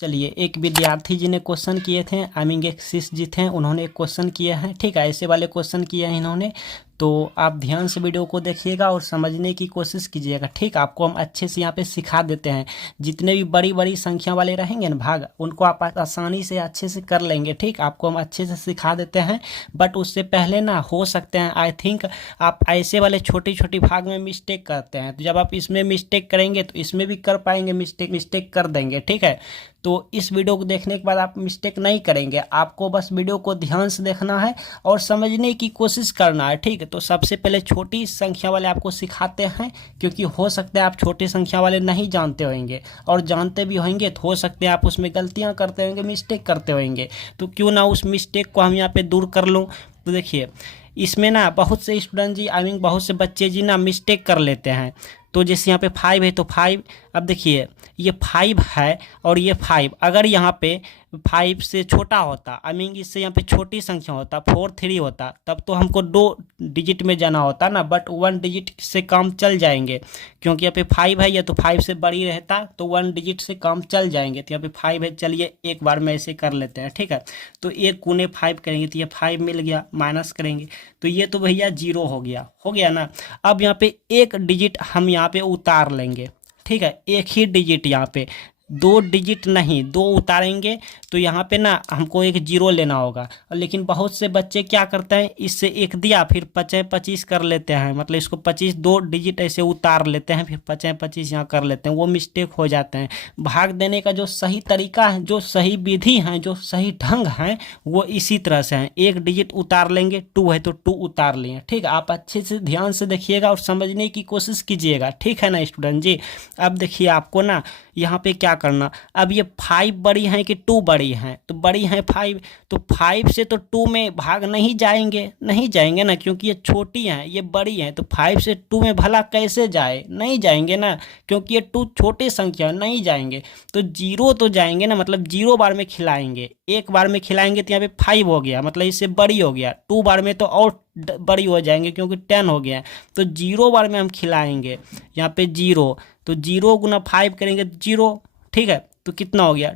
चलिए, एक विद्यार्थी जी ने क्वेश्चन किए थे, एक शिष्य जी थे, उन्होंने एक क्वेश्चन किया है। ठीक है, ऐसे वाले क्वेश्चन किए हैं इन्होंने। तो आप ध्यान से वीडियो को देखिएगा और समझने की कोशिश कीजिएगा। ठीक, आपको हम अच्छे से यहाँ पे सिखा देते हैं। जितने भी बड़ी बड़ी संख्या वाले रहेंगे ना भाग, उनको आप आसानी से अच्छे से कर लेंगे। ठीक, आपको हम अच्छे से सिखा देते हैं। बट उससे पहले ना, हो सकते हैं आई थिंक आप ऐसे वाले छोटी छोटी भाग में मिस्टेक करते हैं। तो जब आप इसमें मिस्टेक करेंगे तो इसमें भी कर पाएंगे, मिस्टेक कर देंगे। ठीक है, तो इस वीडियो को देखने के बाद आप मिस्टेक नहीं करेंगे। आपको बस वीडियो को ध्यान से देखना है और समझने की कोशिश करना है। ठीक है, तो सबसे पहले छोटी संख्या वाले आपको सिखाते हैं, क्योंकि हो सकता है आप छोटी संख्या वाले नहीं जानते होंगे, और जानते भी होंगे तो हो सकते हैं आप उसमें गलतियां करते होंगे, मिस्टेक करते होंगे। तो क्यों ना उस मिस्टेक को हम यहाँ पे दूर कर लूँ। तो देखिए, इसमें ना बहुत से स्टूडेंट जी, बहुत से बच्चे जी ना मिस्टेक कर लेते हैं। तो जैसे यहाँ पे 5 है तो 5, अब देखिए ये 5 है और ये 5, अगर यहाँ पे 5 से छोटा होता, इससे यहाँ पे छोटी संख्या होता, 4 3 होता, तब तो हमको 2 डिजिट में जाना होता ना। बट 1 डिजिट से काम चल जाएंगे, क्योंकि यहाँ पे 5 है, या तो 5 से बड़ी रहता तो 1 डिजिट से काम चल जाएंगे। तो यहाँ पे 5 है, चलिए एक बार में ऐसे कर लेते हैं। ठीक है, तो 1 गुने 5 करेंगे तो ये 5 मिल गया, माइनस करेंगे तो ये तो भैया 0 हो गया ना। अब यहाँ पे एक डिजिट हम यहाँ पे उतार लेंगे। ठीक है, एक ही डिजिट, यहाँ पे 2 डिजिट नहीं, 2 उतारेंगे तो यहाँ पे ना हमको एक 0 लेना होगा। और लेकिन बहुत से बच्चे क्या करते हैं, इससे एक दिया फिर 25 25 कर लेते हैं, मतलब इसको 25 2 डिजिट ऐसे उतार लेते हैं, फिर 25 25 यहाँ कर लेते हैं, वो मिस्टेक हो जाते हैं। भाग देने का जो सही तरीका है, जो सही विधि है, जो सही ढंग है, वो इसी तरह से है। एक डिजिट उतार लेंगे, 2 है तो 2 उतार लिए। ठीक है, आप अच्छे से ध्यान से देखिएगा और समझने की कोशिश कीजिएगा। ठीक है ना स्टूडेंट जी। अब देखिए आपको ना यहाँ पे क्या करना, अब ये 5 बड़ी हैं कि 2 बड़ी हैं, तो बड़ी हैं 5, तो 5 से तो 2 में भाग नहीं जाएंगे ना, क्योंकि ये छोटी हैं, ये बड़ी हैं। तो 5 से 2 में भला कैसे जाए, नहीं जाएंगे ना, क्योंकि ये 2 छोटी संख्या, नहीं जाएंगे। तो 0 तो जाएंगे ना, मतलब 0 बार में खिलाएंगे। एक बार में खिलाएंगे तो यहाँ पे 5 हो गया, मतलब इससे बड़ी हो गया। 2 बार में तो और बड़ी हो जाएंगे, क्योंकि 10 हो गया। तो 0 बार में हम खिलाएंगे, यहाँ पे 0, तो 0 गुना 5 करेंगे 0। ठीक है, तो कितना हो गया,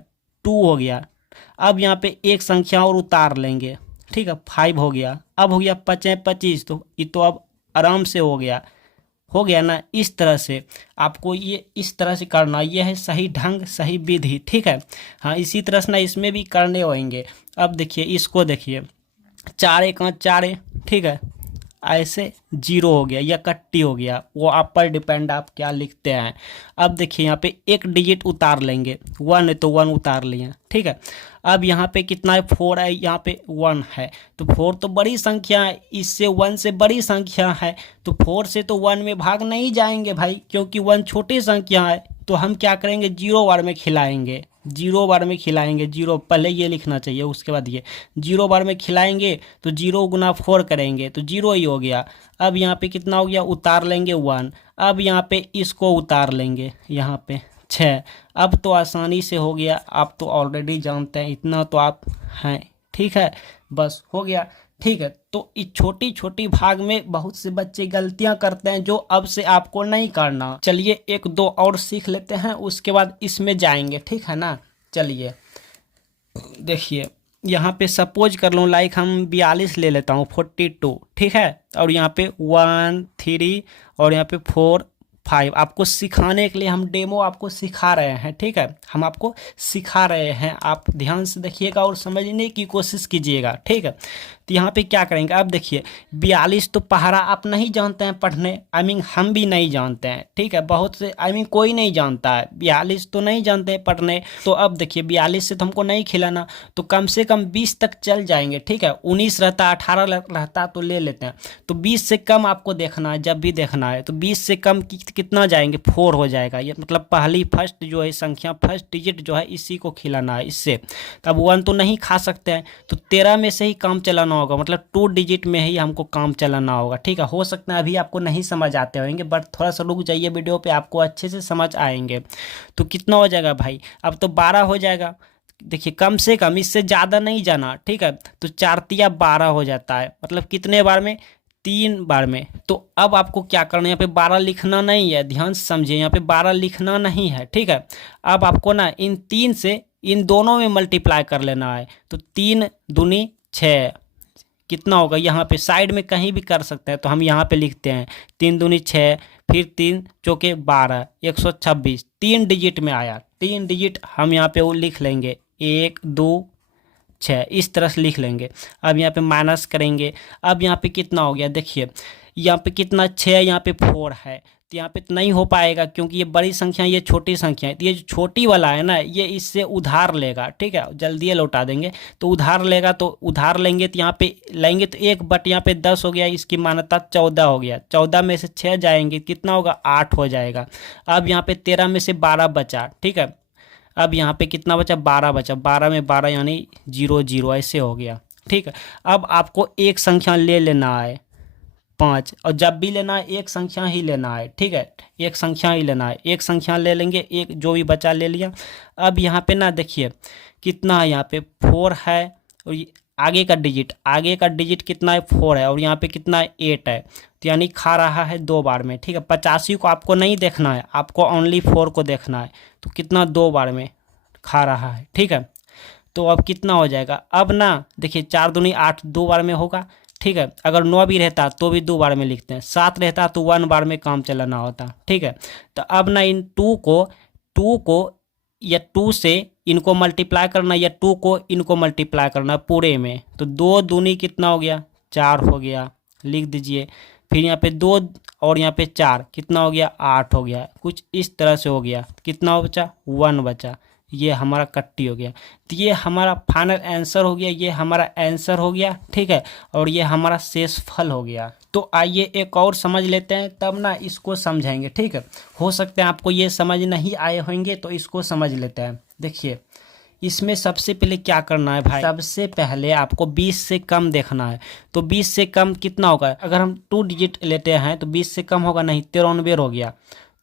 2 हो गया। अब यहाँ पे एक संख्या और उतार लेंगे। ठीक है, 5 हो गया। अब हो गया 25 25, तो ये तो अब आराम से हो गया ना। इस तरह से आपको ये इस तरह से करना, ये है सही ढंग, सही विधि। ठीक है, हाँ, इसी तरह से ना इसमें भी करने होंगे। अब देखिए, इसको देखिए, 4 1 4, ठीक है, ऐसे 0 हो गया या कट्टी हो गया, वो आप पर डिपेंड, आप क्या लिखते हैं। अब देखिए यहाँ पे एक डिजिट उतार लेंगे, 1 है तो 1 उतार लिए। ठीक है, अब यहाँ पे कितना है, 4 है, यहाँ पे 1 है, तो 4 तो बड़ी संख्या है, इससे 1 से बड़ी संख्या है, तो 4 से तो 1 में भाग नहीं जाएंगे भाई, क्योंकि 1 छोटी संख्या है। तो हम क्या करेंगे, 0 बार में खिलाएंगे, 0 बार में खिलाएंगे। 0 पहले ये लिखना चाहिए, उसके बाद ये 0 बार में खिलाएंगे, तो 0 गुना 4 करेंगे तो 0 ही हो गया। अब यहाँ पे कितना हो गया, उतार लेंगे 1। अब यहाँ पे इसको उतार लेंगे, यहाँ पे 6। अब तो आसानी से हो गया, आप तो ऑलरेडी जानते हैं, इतना तो आप हैं। ठीक है, बस हो गया। ठीक है, तो इस छोटी छोटी भाग में बहुत से बच्चे गलतियां करते हैं, जो अब से आपको नहीं करना। चलिए एक दो और सीख लेते हैं, उसके बाद इसमें जाएंगे। ठीक है ना, चलिए देखिए, यहाँ पे सपोज कर लूँ, लाइक हम 42 ले लेता हूँ, 42। ठीक है, और यहाँ पे 1 3 और यहाँ पे 4 5, आपको सिखाने के लिए हम डेमो आपको सिखा रहे हैं। ठीक है, हम आपको सिखा रहे हैं, आप ध्यान से देखिएगा और समझने की कोशिश कीजिएगा। ठीक है, तो यहाँ पे क्या करेंगे, अब देखिए 42 तो पहाड़ा आप नहीं जानते हैं पढ़ने, हम भी नहीं जानते हैं। ठीक है, बहुत से कोई नहीं जानता है, 42 तो नहीं जानते हैं पढ़ने। तो अब देखिए 42 से तो हमको नहीं खिलाना, तो कम से कम 20 तक चल जाएंगे। ठीक है, 19 रहता, 18 रहता तो ले लेते हैं। तो 20 से कम आपको देखना है, जब भी देखना है तो 20 से कम कितना जाएंगे, 4 हो जाएगा। ये मतलब पहली फर्स्ट जो है संख्या, फर्स्ट डिजिट जो है, इसी को खिलाना है इससे। तब 1 तो नहीं खा सकते हैं, तो 13 में से ही काम चलाना होगा, मतलब 2 डिजिट में ही हमको काम चलाना होगा। ठीक है, हो सकता है अभी आपको नहीं समझ आते होंगे, बट थोड़ा सा रुक जाइए, वीडियो पे आपको अच्छे से समझ आएंगे। तो कितना हो जाएगा भाई, अब तो 12 हो जाएगा। देखिए कम से कम, इससे ज़्यादा नहीं जाना। ठीक है, तो 4 तिया 12 हो जाता है, मतलब कितने बार में, 3 बार में। तो अब आपको क्या करना है, यहाँ पे 12 लिखना नहीं है, ध्यान से समझिए, यहाँ पे 12 लिखना नहीं है। ठीक है, अब आपको ना इन 3 से इन दोनों में मल्टीप्लाई कर लेना है। तो 3 दूनी 6 कितना होगा, यहाँ पे साइड में कहीं भी कर सकते हैं, तो हम यहाँ पे लिखते हैं 3 दूनी 6, फिर 3 चौके 12, 126, 3 डिजिट में आया। 3 डिजिट हम यहाँ पे वो लिख लेंगे 1 2 6, इस तरह से लिख लेंगे। अब यहाँ पे माइनस करेंगे। अब यहाँ पे कितना हो गया, देखिए यहाँ पे कितना 6, यहाँ पे 4 है, तो यहाँ पे तो नहीं हो पाएगा क्योंकि ये बड़ी संख्या, ये छोटी संख्या है। तो ये जो छोटी वाला है ना, ये इससे उधार लेगा, ठीक है, जल्दी ये लौटा देंगे। तो उधार लेगा, तो उधार लेंगे तो यहाँ पे लेंगे तो 1 बट यहाँ पे 10 हो गया, इसकी मान्यता 14 हो गया। 14 में से 6 जाएंगे, कितना होगा 8 हो जाएगा। अब यहाँ पे 13 में से 12 बचा, ठीक है। अब यहाँ पे कितना बचा, 12 बचा, 12 में 12 यानी 0 0, ऐसे हो गया, ठीक है। अब आपको एक संख्या ले लेना है 5, और जब भी लेना है एक संख्या ही लेना है, ठीक है, एक संख्या ही लेना है। एक संख्या ले लेंगे, एक जो भी बचा ले लिया। अब यहाँ पे ना देखिए कितना है, यहाँ पे 4 है, और आगे का डिजिट कितना है 4 है, और यहाँ पे कितना है 8 है, तो यानी खा रहा है 2 बार में, ठीक है। 85 को आपको नहीं देखना है, आपको ओनली 4 को देखना है। तो कितना 2 बार में खा रहा है, ठीक है। तो अब कितना हो जाएगा, अब ना देखिए 4 दूनी 8, 2 बार में होगा, ठीक है। अगर 9 भी रहता तो भी 2 बार में लिखते हैं, 7 रहता तो 1 बार में काम चलाना होता, ठीक है। तो अब ना इन 2 को या 2 से इनको मल्टीप्लाई करना, या 2 को इनको मल्टीप्लाई करना पूरे में। तो 2 दूनी कितना हो गया 4 हो गया, लिख दीजिए। फिर यहाँ पे 2 और यहाँ पे 4 कितना हो गया 8 हो गया, कुछ इस तरह से हो गया। कितना बचा 1 बचा, ये हमारा कट्टी हो गया। तो ये हमारा फाइनल आंसर हो गया, ये हमारा आंसर हो गया, ठीक है। और ये हमारा शेषफल हो गया। तो आइए एक और समझ लेते हैं, तब ना इसको समझेंगे, ठीक है। हो सकता है आपको ये समझ नहीं आए होंगे, तो इसको समझ लेते हैं। देखिए इसमें सबसे पहले क्या करना है भाई, सबसे पहले आपको 20 से कम देखना है। तो 20 से कम कितना होगा, अगर हम 2 डिजिट लेते हैं तो 20 से कम होगा नहीं, 93 हो गया।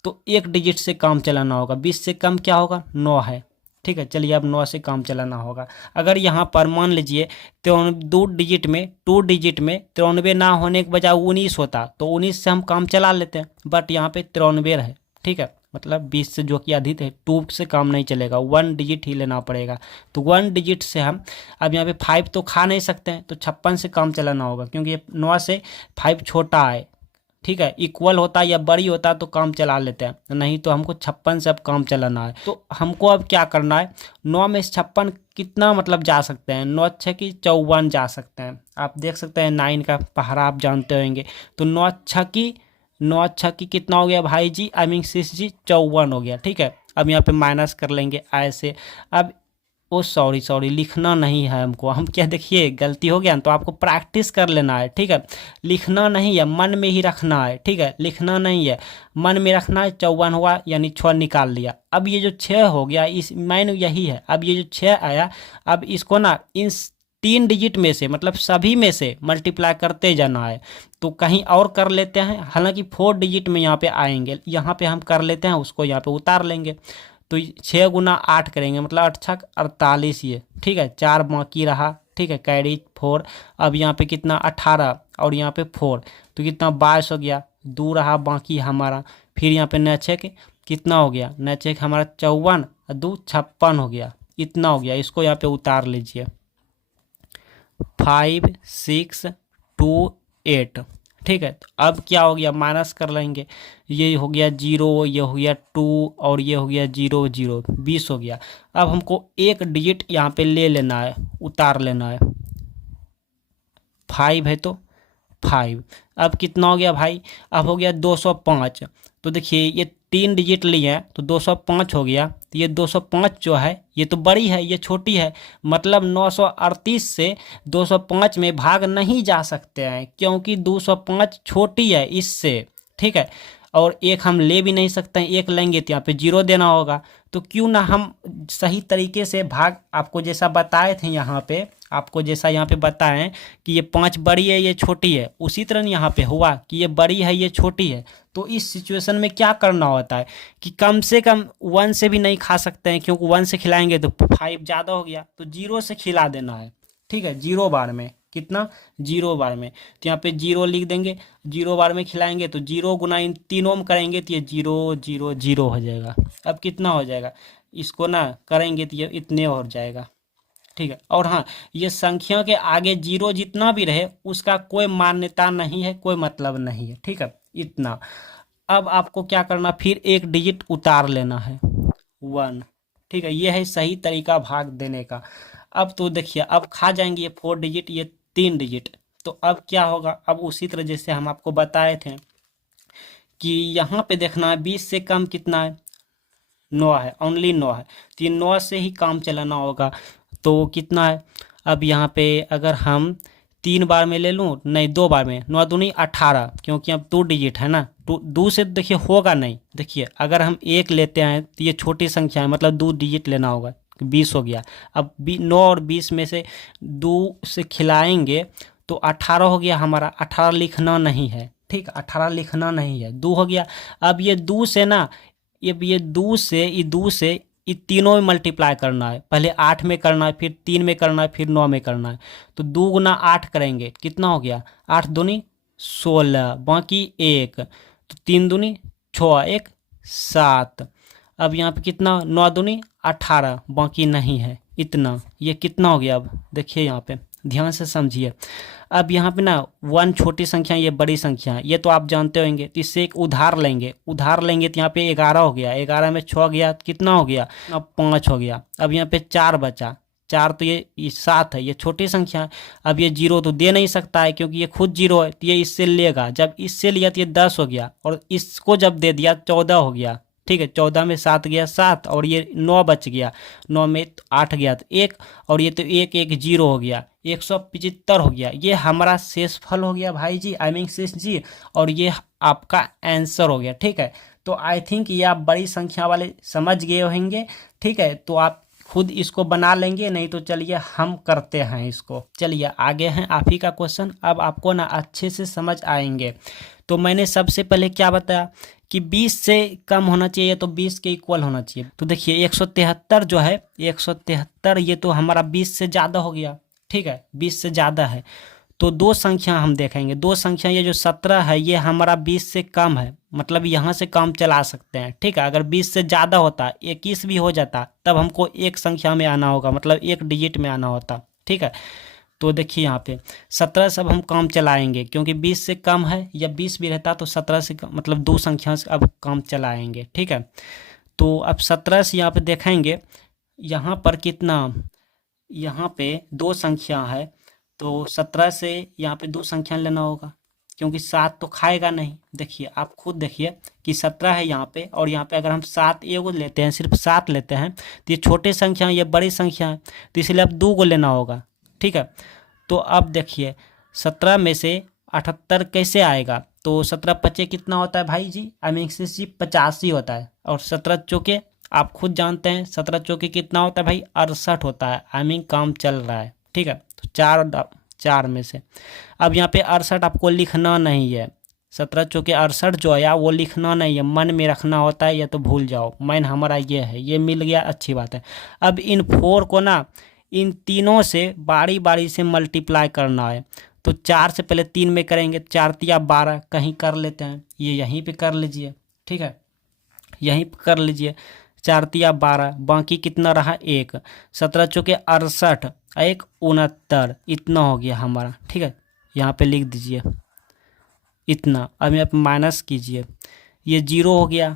तो 1 डिजिट से काम चलाना होगा। 20 से कम क्या होगा 9 है, ठीक है। चलिए अब 9 से काम चलाना होगा। अगर यहाँ पर मान लीजिए 2 डिजिट में 93 ना होने के बजाय 19 होता, तो 19 से हम काम चला लेते हैं, बट यहाँ पे 93 है, ठीक है। मतलब 20 से जो कि अधिक है, 2 से काम नहीं चलेगा, 1 डिजिट ही लेना पड़ेगा। तो 1 डिजिट से हम अब यहाँ पे 5 तो खा नहीं सकते हैं, तो 56 से काम चलाना होगा, क्योंकि 9 से 5 छोटा है, ठीक है। इक्वल होता या बड़ी होता तो काम चला लेते हैं, नहीं तो हमको 56 से अब काम चलाना है। तो हमको अब क्या करना है, 9 में से 56 कितना मतलब जा सकते हैं, 9 6 की 54 जा सकते हैं। आप देख सकते हैं 9 का पहाड़ा आप जानते होंगे। तो 9 6 की कितना हो गया भाई जी, आई मीन 6 जी 54 हो गया, ठीक है। अब यहाँ पे माइनस कर लेंगे ऐसे। अब ओ सॉरी लिखना नहीं है हमको, हम क्या देखिए गलती हो गया, तो आपको प्रैक्टिस कर लेना है, ठीक है। लिखना नहीं है, मन में ही रखना है, ठीक है। लिखना नहीं है, मन में रखना है। 54 हुआ यानी 6 निकाल लिया। अब ये जो 6 हो गया, इस मैंने यही है। अब ये जो 6 आया, अब इसको ना इन 3 डिजिट में से, मतलब सभी में से मल्टीप्लाई करते जाना है। तो कहीं और कर लेते हैं, हालांकि 4 डिजिट में यहाँ पे आएंगे, यहाँ पे हम कर लेते हैं, उसको यहाँ पे उतार लेंगे। तो 6 गुना 8 करेंगे, मतलब 8 छक 48, ये ठीक है। 4 बाकी रहा, ठीक है, कैरी 4। अब यहाँ पे कितना 18 और यहाँ पे 4, तो कितना 22 हो गया। 2 रहा बाकी हमारा। फिर यहाँ पे 9 6 कितना हो गया, 9 6 हमारा 54 और 2 56 हो गया, इतना हो गया। इसको यहाँ पे उतार लीजिए, 5 6 2 8, ठीक है। तो अब क्या हो गया, माइनस कर लेंगे। ये हो गया 0, ये हो गया 2 और ये हो गया 0 0, 20 हो गया। अब हमको एक डिजिट यहाँ पे ले लेना है, उतार लेना है। 5 है तो 5। अब कितना हो गया भाई, अब हो गया 205। तो देखिए ये 3 डिजिट लिए हैं तो 205 हो गया। तो ये 205 जो है ये तो बड़ी है, ये छोटी है, मतलब 938 से 205 में भाग नहीं जा सकते हैं, क्योंकि 205 छोटी है इससे, ठीक है। और एक हम ले भी नहीं सकते हैं, एक लेंगे तो यहाँ पे 0 देना होगा। तो क्यों ना हम सही तरीके से भाग, आपको जैसा बताए थे यहाँ पे, आपको जैसा यहाँ पे बताएं कि ये 5 बड़ी है ये छोटी है, उसी तरह यहाँ पे हुआ कि ये बड़ी है ये छोटी है। तो इस सिचुएशन में क्या करना होता है कि कम से कम 1 से भी नहीं खा सकते हैं, क्योंकि 1 से खिलाएंगे तो 5 ज़्यादा हो गया, तो 0 से खिला देना है, ठीक है। 0 बार में कितना, 0 बार में। तो यहाँ पे 0 लिख देंगे, 0 बार में खिलाएंगे तो 0 गुना इन तीनों में करेंगे तो ये 0 0 0 हो जाएगा। अब कितना हो जाएगा, इसको ना करेंगे तो ये इतने हो जाएगा, ठीक है। और हाँ, ये संख्या के आगे जीरो जितना भी रहे उसका कोई मान्यता नहीं है, कोई मतलब नहीं है, ठीक है, इतना। अब आपको क्या करना, फिर एक डिजिट उतार लेना है 1, ठीक है। ये है सही तरीका भाग देने का। अब तो देखिए अब खा जाएंगे ये 4 डिजिट, ये 3 डिजिट। तो अब क्या होगा, अब उसी तरह जैसे हम आपको बताए थे कि यहाँ पे देखना है 20 से कम कितना है, 9 है, ओनली 9 है। तो ये 9 से ही काम चलाना होगा। तो कितना है, अब यहाँ पे अगर हम 3 बार में ले लूँ, नहीं 2 बार में, 9 दूनी 18, क्योंकि अब 2 डिजिट है ना, तो 2 से देखिए होगा नहीं। देखिए अगर हम 1 लेते हैं तो ये छोटी संख्या है, मतलब 2 डिजिट लेना होगा, 20 हो गया। अब 9 और 20 में से 2 से खिलाएंगे तो 18 हो गया हमारा। 18 लिखना नहीं है, ठीक, 18 लिखना नहीं है, 2 हो गया। अब ये 2 से ना, ये 2 से ये तीनों में मल्टीप्लाई करना है। पहले 8 में करना है, फिर 3 में करना है, फिर 9 में करना है। तो 2 गुना 8 करेंगे, कितना हो गया, 8 दूनी 16, बाकी 1, तो 3 दूनी 6, 1 7। अब यहाँ पे कितना, 9 दूनी 18, बाकी नहीं है, इतना। ये कितना हो गया, अब देखिए यहाँ पे ध्यान से समझिए। अब यहाँ पे ना 1 छोटी संख्या, ये बड़ी संख्या है, ये तो आप जानते होंगे। तो इससे एक उधार लेंगे, तो यहाँ पे 11 हो गया, 11 में 6 गया, कितना हो गया, अब 5 हो गया। अब यहाँ पे 4 बचा, 4 तो ये 7 है, ये छोटी संख्या है। अब ये 0 तो दे नहीं सकता है क्योंकि ये खुद 0 है, तो ये इससे लेगा। जब इससे लिया तो ये 10 हो गया, और इसको जब दे दिया 14 हो गया, ठीक है। 14 में 7 गया 7, और ये 9 बच गया, 9 में 8 गया तो 1, और ये तो 1 1 0 हो गया, 175 हो गया। ये हमारा शेषफल हो गया भाई जी, आई मीन शेष जी, और ये आपका आंसर हो गया, ठीक है। तो आई थिंक ये आप बड़ी संख्या वाले समझ गए होंगे, ठीक है। तो आप खुद इसको बना लेंगे, नहीं तो चलिए हम करते हैं इसको। चलिए आगे हैं आप ही का क्वेश्चन, अब आपको ना अच्छे से समझ आएंगे। तो मैंने सबसे पहले क्या बताया कि 20 से कम होना चाहिए, तो 20 के इक्वल होना चाहिए। तो देखिए 173 जो है, 173 ये तो हमारा 20 से ज़्यादा हो गया, ठीक है, 20 से ज़्यादा है। तो 2 संख्या हम देखेंगे, 2 संख्या, ये जो 17 है ये हमारा 20 से कम है, मतलब यहाँ से काम चला सकते हैं, ठीक है। अगर 20 से ज़्यादा होता, 21 भी हो जाता, तब हमको एक संख्या में आना होगा, मतलब एक डिजिट में आना होता, ठीक है। तो देखिए यहाँ पे 17 से अब हम काम चलाएंगे, क्योंकि 20 से कम है, या 20 भी रहता तो 17 से मतलब 2 संख्या से अब काम चलाएंगे, ठीक है। तो अब 17 से यहाँ पे देखेंगे, यहाँ पर कितना, यहाँ पे 2 संख्या है, तो 17 से यहाँ पे 2 संख्या लेना होगा, क्योंकि 7 तो खाएगा नहीं। देखिए आप खुद देखिए कि 17 है यहाँ पे, और यहाँ पे अगर हम 7 एगो लेते हैं, सिर्फ 7 लेते हैं, तो ये छोटे संख्या है, ये बड़ी संख्या है, तो इसलिए अब 2 को लेना होगा, ठीक है। तो अब देखिए 17 में से 78 कैसे आएगा, तो 17 पचे कितना होता है भाई जी, आई मीन जी 85 होता है, और 17 चौके आप खुद जानते हैं, 17 चौके कितना होता है भाई, 68 होता है, आई मीन काम चल रहा है, ठीक है। तो 4 में से अब यहाँ पे 68 आपको लिखना नहीं है, 17 चौके 68 जो है वो लिखना नहीं है, मन में रखना होता है, या तो भूल जाओ। मैन हमारा ये है, ये मिल गया, अच्छी बात है। अब इन 4 को ना इन तीनों से बारी बारी से मल्टीप्लाई करना है। तो 4 से पहले 3 में करेंगे, 4 तिया 12, कहीं कर लेते हैं, ये यहीं पे कर लीजिए, ठीक है, यहीं पे कर लीजिए, 4 तिया 12, बाकी कितना रहा 1, 17 चौके 68, 1 69, इतना हो गया हमारा, ठीक है। यहाँ पे लिख दीजिए इतना। अब यहाँ पे माइनस कीजिए, ये 0 हो गया,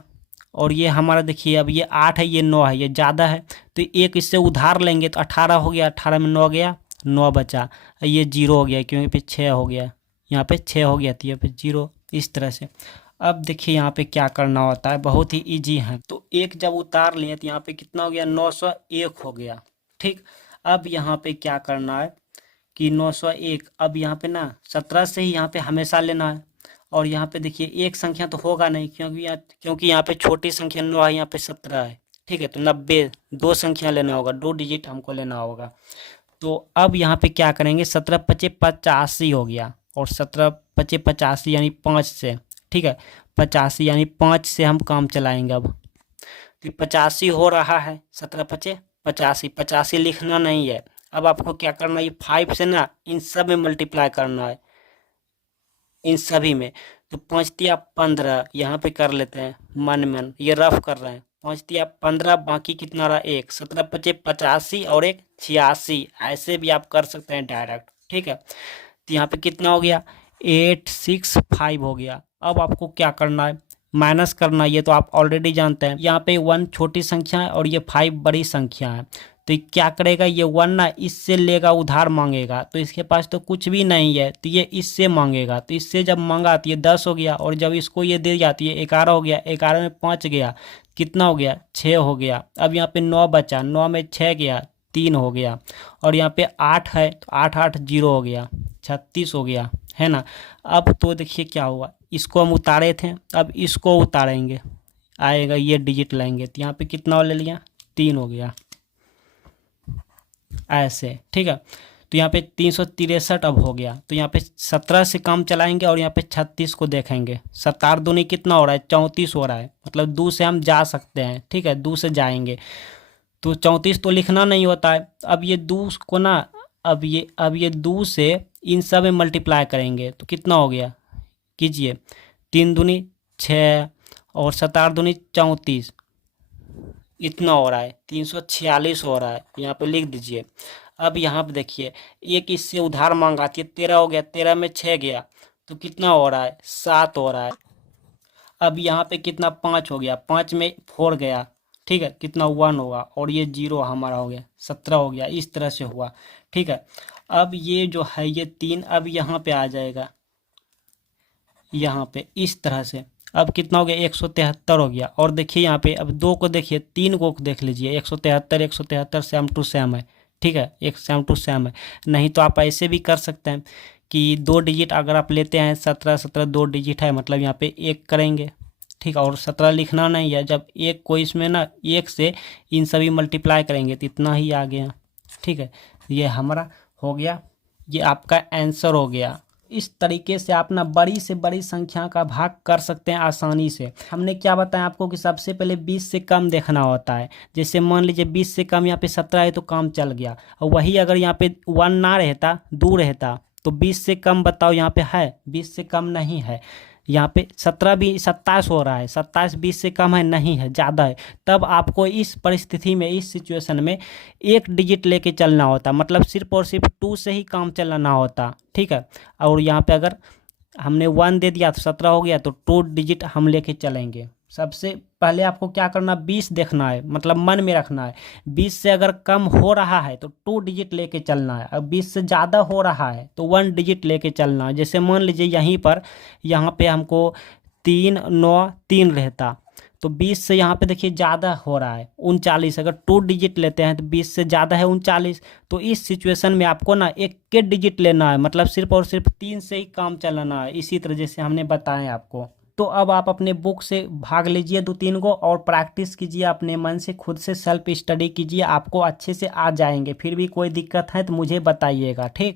और ये हमारा देखिए अब ये 8 है, ये 9 है, ये ज़्यादा है, तो एक इससे उधार लेंगे तो 18 हो गया, 18 में 9 गया, 9 बचा, ये 0 हो गया, क्योंकि पे 6 हो गया, यहाँ पे 6 हो गया, तो यहाँ पे 0, इस तरह से। अब देखिए यहाँ पे क्या करना होता है, बहुत ही इजी है। तो एक जब उतार लिए तो यहाँ पे कितना हो गया, 901 हो गया, ठीक। अब यहाँ पे क्या करना है कि 901, अब यहाँ पे ना 17 से ही यहाँ पे हमेशा लेना है, और यहाँ पे देखिए एक संख्या तो होगा नहीं, क्योंकि यहाँ पे छोटी संख्या 9 है, यहाँ पे 17 है, ठीक है। तो 90, 2 संख्या लेना होगा, 2 डिजिट हमको लेना होगा। तो अब यहाँ पे क्या करेंगे, 17 पचे 85 हो गया, और 17 पचे 85 यानी 5 से, ठीक है, 85 यानी 5 से हम काम चलाएंगे। अब तो 85 हो रहा है, 17 पचे 85, 85 लिखना नहीं है। अब आपको क्या करना है, ये 5 से ना इन सब में मल्टीप्लाई करना है, इन सभी में। तो 5 तिया 15, यहाँ पे कर लेते हैं मन मन, ये रफ कर रहे हैं, 5 दिया 15, बाकी कितना रहा 1, 17 पचे 85 और एक 86। ऐसे भी आप कर सकते हैं डायरेक्ट, ठीक है। तो यहाँ पे कितना हो गया 865 हो गया। अब आपको क्या करना है, माइनस करना है। ये तो आप ऑलरेडी जानते हैं। यहाँ पे 1 छोटी संख्या है और ये 5 बड़ी संख्या है। तो ये क्या करेगा, ये 1 ना इससे लेगा, उधार मांगेगा। तो इसके पास तो कुछ भी नहीं है, तो ये इससे मांगेगा। तो इससे जब मांगा तो ये 10 हो गया, और जब इसको ये दे जाती है 11 हो गया। 11 में 5 गया, कितना हो गया 6 हो गया। अब यहाँ पे 9 बचा, 9 में 6 गया 3 हो गया। और यहाँ पे 8 है तो 8 8 0 हो गया, 36 हो गया, है ना। अब तो देखिए क्या हुआ, इसको हम उतारे थे, अब इसको उतारेंगे, आएगा ये डिजिट लाएंगे। तो यहाँ पे कितना ले लिया 3 हो गया, ऐसे, ठीक है। तो यहाँ पे 363 अब हो गया। तो यहाँ पे 17 से काम चलाएंगे और यहाँ पे 36 को देखेंगे। 7 दूनी कितना हो रहा है 34 हो रहा है, मतलब 2 से हम जा सकते हैं, ठीक है, 2 से जाएंगे। तो 34 तो लिखना नहीं होता है। अब ये 2 को ना, अब ये 2 से इन सब में मल्टीप्लाई करेंगे तो कितना हो गया, कीजिए 3 दूनी 6 और 7 दूनी 34, इतना हो रहा है 346 हो रहा है। यहाँ पे लिख दीजिए। अब यहाँ पे देखिए, एक इससे उधार मांगा थी, 13 हो गया, 13 में 6 गया तो कितना हो रहा है 7 हो रहा है। अब यहाँ पे कितना 5 हो गया, 5 में 4 गया, ठीक है, कितना 1 होगा, और ये 0 हमारा हो गया 17 हो गया। इस तरह से हुआ, ठीक है। अब ये जो है ये 3 अब यहाँ पे आ जाएगा, यहाँ पे इस तरह से। अब कितना हो गया 173 हो गया। और देखिए यहाँ पे अब 2 को देखिए, 3 को देख लीजिए, 173 सेम टू सेम है, ठीक है, एक सेम टू सेम है। नहीं तो आप ऐसे भी कर सकते हैं कि 2 डिजिट अगर आप लेते हैं, 17 17 2 डिजिट है, मतलब यहाँ पे 1 करेंगे, ठीक है, और 17 लिखना नहीं है। जब 1 को इसमें ना 1 से इन सभी मल्टीप्लाई करेंगे तो इतना ही आ गया, ठीक है। ये हमारा हो गया, ये आपका आंसर हो गया। इस तरीके से आप ना बड़ी से बड़ी संख्या का भाग कर सकते हैं आसानी से। हमने क्या बताया आपको कि सबसे पहले 20 से कम देखना होता है। जैसे मान लीजिए 20 से कम यहाँ पे 17 है तो काम चल गया, और वही अगर यहाँ पे 1 ना रहता, 2 रहता, तो 20 से कम बताओ यहाँ पे है, 20 से कम नहीं है। यहाँ पे 17 भी 27 हो रहा है, 27 20 से कम है नहीं है, ज़्यादा है। तब आपको इस परिस्थिति में, इस सिचुएशन में 1 डिजिट लेके चलना होता, मतलब सिर्फ और सिर्फ 2 से ही काम चलाना होता, ठीक है। और यहाँ पे अगर हमने 1 दे दिया तो 17 हो गया, तो 2 डिजिट हम लेके चलेंगे। सबसे पहले आपको क्या करना, 20 देखना है, मतलब मन में रखना है। 20 से अगर कम हो रहा है तो 2 डिजिट लेके चलना है, अब 20 से ज़्यादा हो रहा है तो 1 डिजिट लेके चलना है। जैसे मान लीजिए यहीं पर, यहाँ पे हमको 3 9 3 रहता, तो 20 से यहाँ पे देखिए ज़्यादा हो रहा है 39। अगर 2 डिजिट लेते हैं तो 20 से ज़्यादा है 39। तो इस सिचुएशन में आपको ना एक के डिजिट लेना है, मतलब सिर्फ और सिर्फ 3 से ही काम चलाना है, इसी तरह जैसे हमने बताया आपको। तो अब आप अपने बुक से भाग लीजिए 2-3 को और प्रैक्टिस कीजिए, अपने मन से खुद से सेल्फ स्टडी कीजिए, आपको अच्छे से आ जाएंगे। फिर भी कोई दिक्कत है तो मुझे बताइएगा, ठीक।